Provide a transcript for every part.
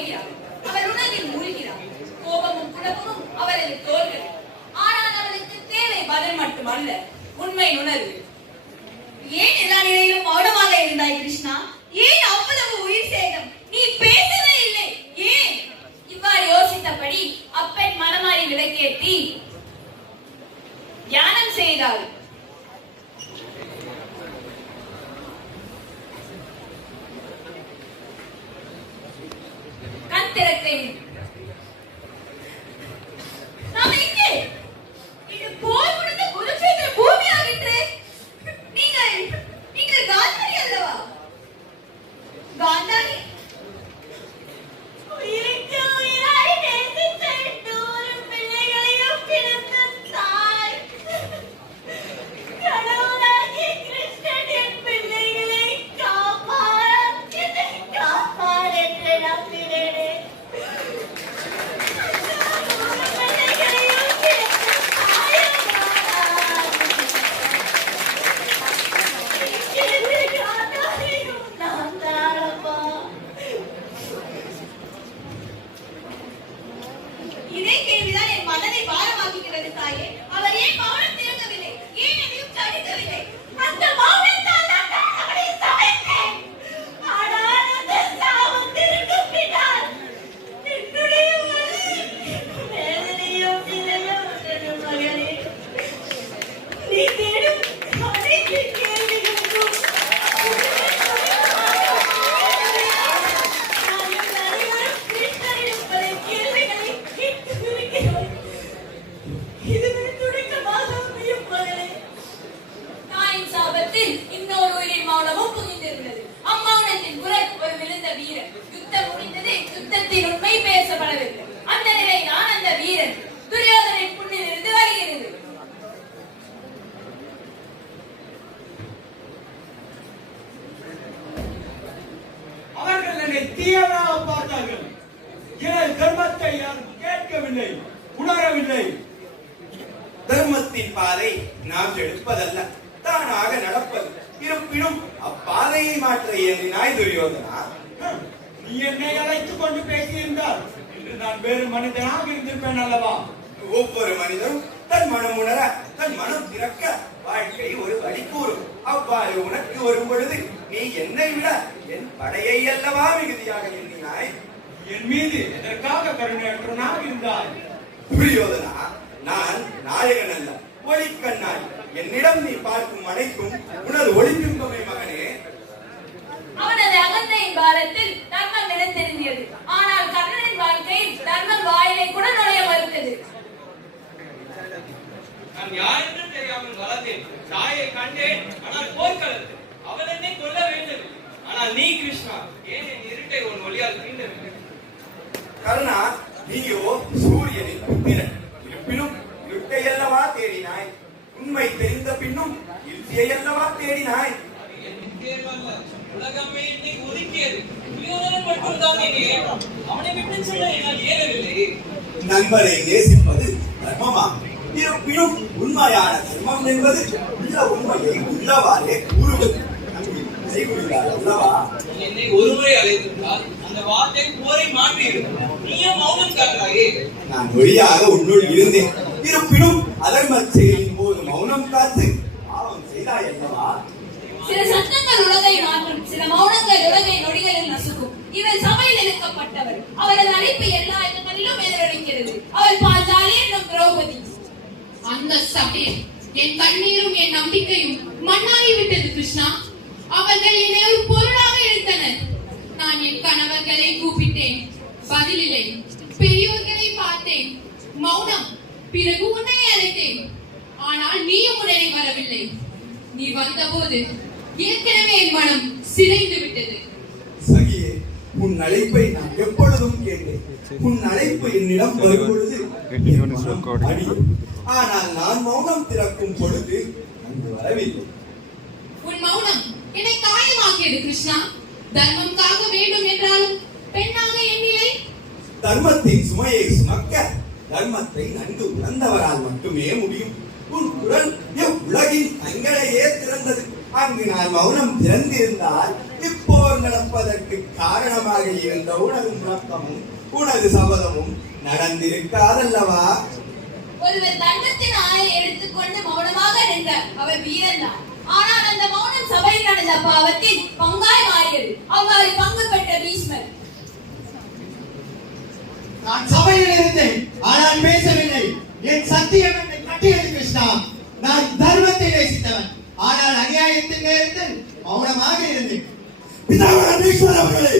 பாய்கிறாள். அவள் உணர்வில் மூழ்கிறாள். கோபமும் குழப்பமும் அவளது தோள்கள். ஆனால் அவளுக்கு தேவை பதில் மட்டுமல்ல, உண்மை உணர்வு. ஏன் எல்லா நிலையிலும் மௌனமாக இருந்தாய் கிருஷ்ணா? ஏன் அவ்வளவு உயிர் சேதம்? நீ பேசவே இல்லை, ஏன்? இவ்வாறு யோசித்தபடி அப்பன் மனமாறி விளக்கேற்றி தியானம் செய்தாள். கண் திறக்கிறேன். நாம் எங்கே? இது போர் முடிந்த குருக்ஷேத்திர பூமி ஆகிற்று. நீங்கள் காந்தாரி அல்லவா? காந்தாரி தீயராக பார்த்தார்கள். எனது தர்மத்தை யாரும் கேட்கவில்லை, உணரவில்லை. தர்மத்தின் பாதை நாம் எடுப்பதல்ல, தானாக நடப்பது. இருப்பினும் அப்பாதையை மாற்ற இயங்கினாய் துரியோதனா. நீ என்னை அழைத்துக் கொண்டு பேசியிருந்தால் இன்று நான் வேறு மனிதனாக இருந்திருப்பேன் அல்லவா? ஒவ்வொரு மனிதனும் தன் மனம் உணர, தன் மனம் திறக்க வாழ்க்கை ஒரு வழி கூறும். அவ்வாறு உனக்கு வரும் பொழுது நீ என்னை விட என் படையை அல்லவா மிகுதியாக எண்ணினாய். என் மீது எதற்காக கருணையற்றவனாக இருந்தாய்? துரியோதனா, நான் நாயகன் அல்ல, ஒளிக்கண்ணாய். என்னிடம் நீ பார்க்கும் அனைத்தும் உனது ஒளிபிம்பமே மகனே. அவனது அகந்தையின் காலத்தில் தர்மம் நிலைத்திருந்தது. ஆனால் கர்ணனின் வாழ்க்கையில் தர்மம் வாயிலை கூட நுழைய மறுத்தது. நான் யார் என்று தெரியாமல் வளர்ந்தேன். தாயை கண்டேன், ஆனால் போர்க்களத்தில் அவள் என்னை கொல்ல வேண்டும். ஆனால் நீ கிருஷ்ணா, ஏன் என் இருட்டை உன் ஒளியால் தீண்டவில்லை? கர்ணா, நீயோ சூரியனின் புத்திரன். இருப்பினும் இருட்டை அல்லவா தேடினாய். உண்மை தெரிந்த பின்னும் இருட்டியை அல்லவா தேடினாய். உலகமே என்னை ஒதுக்கியது. துரியோதனன் மட்டும்தான் என்னை ஏற்றான். அவனை விட்டு சொல்ல என்னால் இயலவில்லை. நண்பரை நேசிப்பது தர்மமாகும். இருப்பினும் உண்மையான தர்மம் என்பது உள்ள உண்மையை உள்ளவாறே கூறுவது. என்னை ஒருமுறை அழைத்திருந்தால் அந்த வார்த்தை போரை மாற்றியிருக்கும். நீயும் மௌனம் காட்டாயே. நான் வழியாக உன்னுள் இருந்தேன். இருப்பினும் அதர்ம செயலின் போது மௌனம் காத்து பாவம் செய்தாய் அல்லவா? சில சத்தங்கள் உலகை மாற்றும், சில மௌனங்கள் உலகை நொடிகளில் நசுக்கும். இவர் சபையில் இழுக்கப்பட்டவர். அவரது அழைப்பு எல்லா இடங்களிலும் எதிரொலிக்கிறது. அவள் பாஞ்சாலி என்னும் திரௌபதி. அந்த சமயம் என் கண்ணீரும் என் நம்பிக்கையும் மண்ணாகிவிட்டது கிருஷ்ணா. அவர்கள் என்னை ஒரு பொருளாக எடுத்தனர். நான் என் கணவர்களை கூப்பிட்டேன், பதிலில்லை. பெரியோர்களை பார்த்தேன், மௌனம். பிறகு உன்னை அழைத்தேன், ஆனால் நீயும் உடனே வரவில்லை. நீ வந்தபோது ஏற்கனவே என் மனம் சிதைந்து விட்டது. சகியே, உன் அழைப்பை நான் எப்பொழுதும் கேட்டேன். உன் அழைப்பு என்னிடம் வரும் பொழுது ஆனால் நான் மௌனம் திறக்கும் பொழுது அங்கு வரவில்லை. உன் மௌனம் என்னை காயமாக்கியது கிருஷ்ணா. தர்மம்காக வேண்டும் என்றாலும் பெண்ணாக என் நிலை. தர்மத்தின் சுமையை சுமக்க தர்மத்தை நன்கு உணர்ந்தவரால் மட்டுமே முடியும். உன் குரல் உலகின் கண்களையே திறந்தது. அங்கு நான் மௌனம் திறந்திருந்தால் இப்போர் நடப்பதற்கு காரணமாக இருந்த உனது முழக்கமும் உனது சபதமும் நடந்திருக்காதல்லவா? ஒருவர் தண்டத்தின் ஆயை எடுத்துக்கொண்டு மௌனமாக நின்றார். அவர் வீரன்தான். ஆனால் அந்த மௌனம் சபையில் நடந்த பாவத்தில் பங்காய் மாறியது. அவ்வாறு பங்கு பெற்ற பீஷ்மர், நான் சபையில் இருந்தேன், ஆனால் பேசவில்லை. என் சத்தியம் என்னை கட்டியது கிருஷ்ணா. நான் தர்மத்தை நேசித்தவன், ஆனால் அநியாயத்தின் நேரத்தில் மௌனமாக இருந்தேன். பிதாமகன் அவர்களே,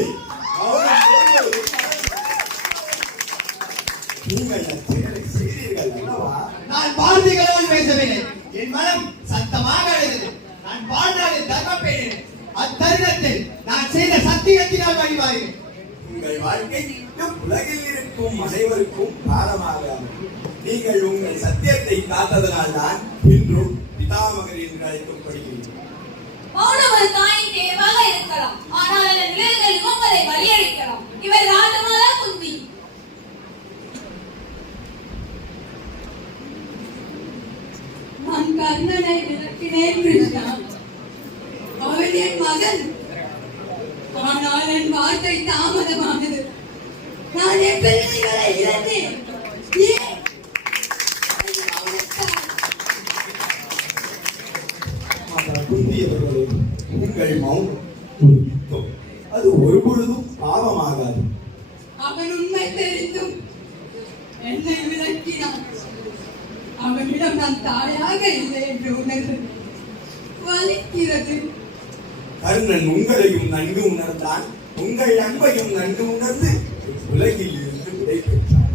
நீங்கள் செயலை செய்தீர்கள் அல்லவா? நான் வார்த்தைகளால் பேசவில்லை. என் மனம் சத்தமாக அழுதது. நான் வாழ்நாளில் தர்மம் பேணினேன். அத்தருணத்தில் நான் செய்த சத்தியத்தினால் வழிமாறினேன். உங்கள் வாழ்க்கை உலகில் இருக்கும் அனைவருக்கும் பாடமாக அமையும். நீங்கள் உங்கள் சத்தியத்தை காத்ததனால் தான் இன்றும் பிதாமகர் என்று அழைக்கப்படுகிறீர்கள். மௌனம் ஒரு தாயின் தேர்வாக இருக்கலாம். ஆனால் அதன் விளைவுகள் யுகங்களை வழியளிக்கலாம். இவர் ராஜமாலா குந்தி. நான் கர்ணனை விளக்கினேன் கிருஷ்ணா. அவன் என் மகன். ஆனால் என் வார்த்தை தாமதமானது. நான் என் பிள்ளைகளை இழந்தேன். ஏன்? குந்தியவர்களே, உங்கள் மௌனம் ஒரு யுத்தம். அது ஒருபொழுதும் பாவமாகாது. அவன் உண்மை தெரிந்தும் என்னை விளக்கினான். அவனிடம் நான் தாயாக இல்லை என்று உணர்வு வலிக்கிறது. கர்ணன் உங்களையும் நன்கு உணர்ந்தான். உங்கள் அன்பையும் நன்கு உணர்ந்து உலகில் இருந்து விடை பெற்றார்.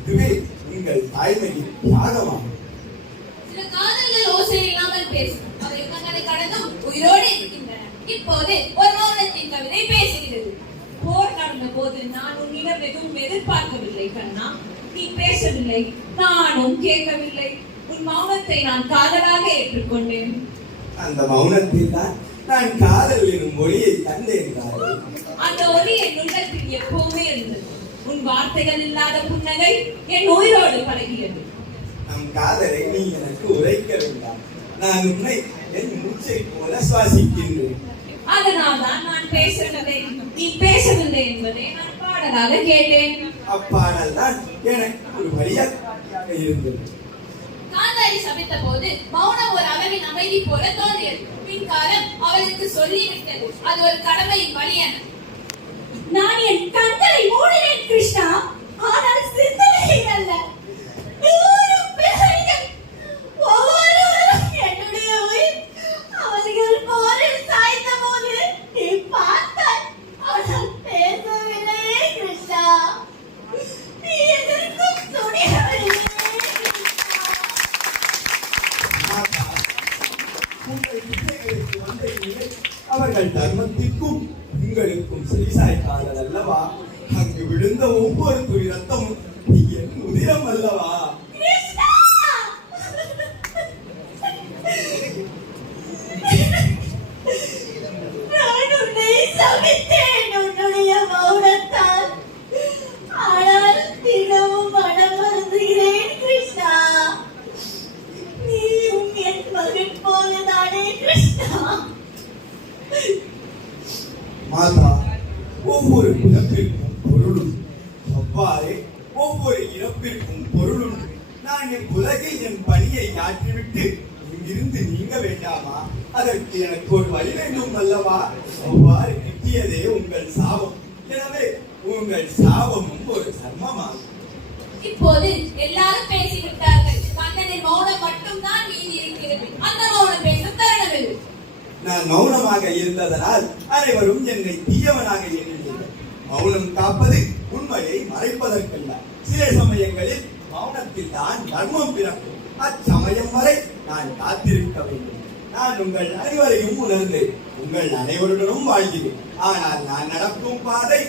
இதுவே உங்கள் தாய்மையின் தியாகமாகும். சில காதல்கள் ஓசை இல்லாமல் பேசும். அவை யுகங்களை கடந்தும் உயிரோடு இருக்கின்றன. இப்போது ஒரு மௌனத்தின் கவிதை பேசுகிறது. போர் நடந்த போது நான் உன்னிடம் எதுவும் எதிர்பார்க்கவில்லை கண்ணா. நீ பேசவில்லை, நானும் கேட்கவில்லை. உன் மௌனத்தை நான் காதலாக ஏற்றுக்கொண்டேன். அந்த மௌனத்தில் தான் நான் காதல் எனும் மொழியை கண்டேன். அந்த ஒலி என் உள்ளத்தில் எப்பவுமே இருந்தது. உன் வார்த்தைகள் இல்லாத புன்னகை என் உயிரோடு பழகியது. நம் காதலை நீ எனக்கு உரைக்க வேண்டாம். நான் உன்னை என் மூச்சை போல சுவாசிக்கின்றேன். அதனால் தான் நான் பேசவில்லை, நீ பேசவில்லை என்பதை நான் பாடலாக கேட்டேன். அப்பாடல் தான் எனக்கு ஒரு வழியாக இருந்தது. காந்தாரி சபித்த போது மௌனம் ஒரு அளவின் அமைதி போல தோன்றியது. பின்காலம் அவளுக்கு சொல்லிவிட்டது அது ஒரு கடமையின் வழி என. நான் என் கண்களை மூடினேன் கிருஷ்ணா. ஆனால் சிந்தனையில் அல்ல. எல்லோரும் பிள்ளைகள். ஒவ்வொருவரும் என்னுடைய உயிர். அவர்கள் போரில் சாய்ந்த போது நீ பார்த்தாய். ஆனால் பேசவில்லையே கிருஷ்ணா. நீ எதற்கும் துணியவில்லையே மாதா, உங்கள் பிள்ளைகளுக்கு வந்த நீங்கள் அவர்கள் தர்மத்திற்கும் உங்களுக்கும் செவிசாய்க்காதல் அல்லவா? அங்கு விழுந்த ஒவ்வொரு துளி ரத்தமும் என் உதிரம் அல்லவா? கிருஷ்ணா. நான் உன்னை சபித்தேன் உன்னுடைய மௌனத்தால். ஆனால் தினமும் மனம் வருந்துகிறேன் கிருஷ்ணா. நீயும் என் மகன் போலதானே கிருஷ்ணா. மாதா, ஒவ்வொரு பிறப்பிற்கும் பொருளும் அவ்வாறே ஒவ்வொரு இறப்பிற்கும் பொருளும். நான் என் உலகில் என் பணியை ஆற்றிவிட்டு இங்கிருந்து நீங்க வேண்டாமா? அதற்கு எனக்கு ஒரு வழி வேண்டும் அல்லவா? அவ்வாறு கிட்டியதே உங்கள் சாபம். எனவே உங்கள் சாபமும் ஒரு தர்மமாகும். இப்போது எல்லாரும் பேசிவிட்டார்கள். கண்ணனின் மௌனம் மட்டும்தான் மீதி இருக்கிறது. அந்த மௌனம் பேசும் தருணமில்லை. நான் மௌனமாக இருந்ததனால் அனைவரும் என்னை தீயவனாக எண்ணினீர்கள். மௌனம் காப்பது உண்மையை மறைப்பதற்கல்ல. சில சமயங்களில் மௌனத்தில் தான் தர்மம் பிறக்கும். அச்சமயம் வரை நான் காத்திருக்க வேண்டும். நான் உங்கள் அனைவரையும் உணர்ந்து உங்கள் அனைவருடனும் வாழ்கிறேன். ஆனால் நான் நடக்கும் பாதை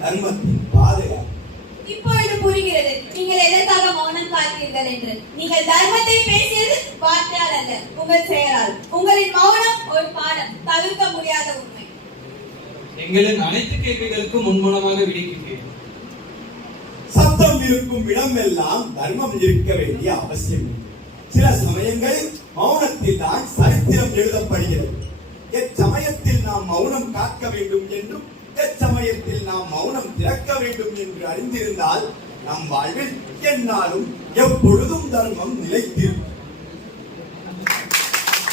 தர்மத்தின் பாதையாகும். இப்பொழுது புரிகிறது நீங்கள் எதற்காக மௌனம் காத்தீர்கள் என்று. நீங்கள் தர்மத்தை பேசியது வார்த்தையால் அல்ல, உங்கள் செயலால். உங்களின் மௌனம் ஒரு பாடம், தவிர்க்க முடியாத உண்மை. எங்களின் அனைத்து கேள்விகளுக்கும் முன்மூலமாக விடுக்கின்றேன். சத்தம் இருக்கும் இடம் எல்லாம் தர்மம் இருக்க வேண்டிய அவசியம் இல்லை. சில சமயங்களில் மௌனத்தில் தான் சரித்திரம் எழுதப்படுகிறது. எச்சமயத்தில் நாம் மௌனம் காக்க வேண்டும் என்றும் எச்சமயத்தில் நாம் மௌனம் திறக்க வேண்டும் என்று அறிந்திருந்தால் நம் வாழ்வில் எந்நாளும் எப்பொழுதும் தர்மம் நிலைத்திருக்கும்.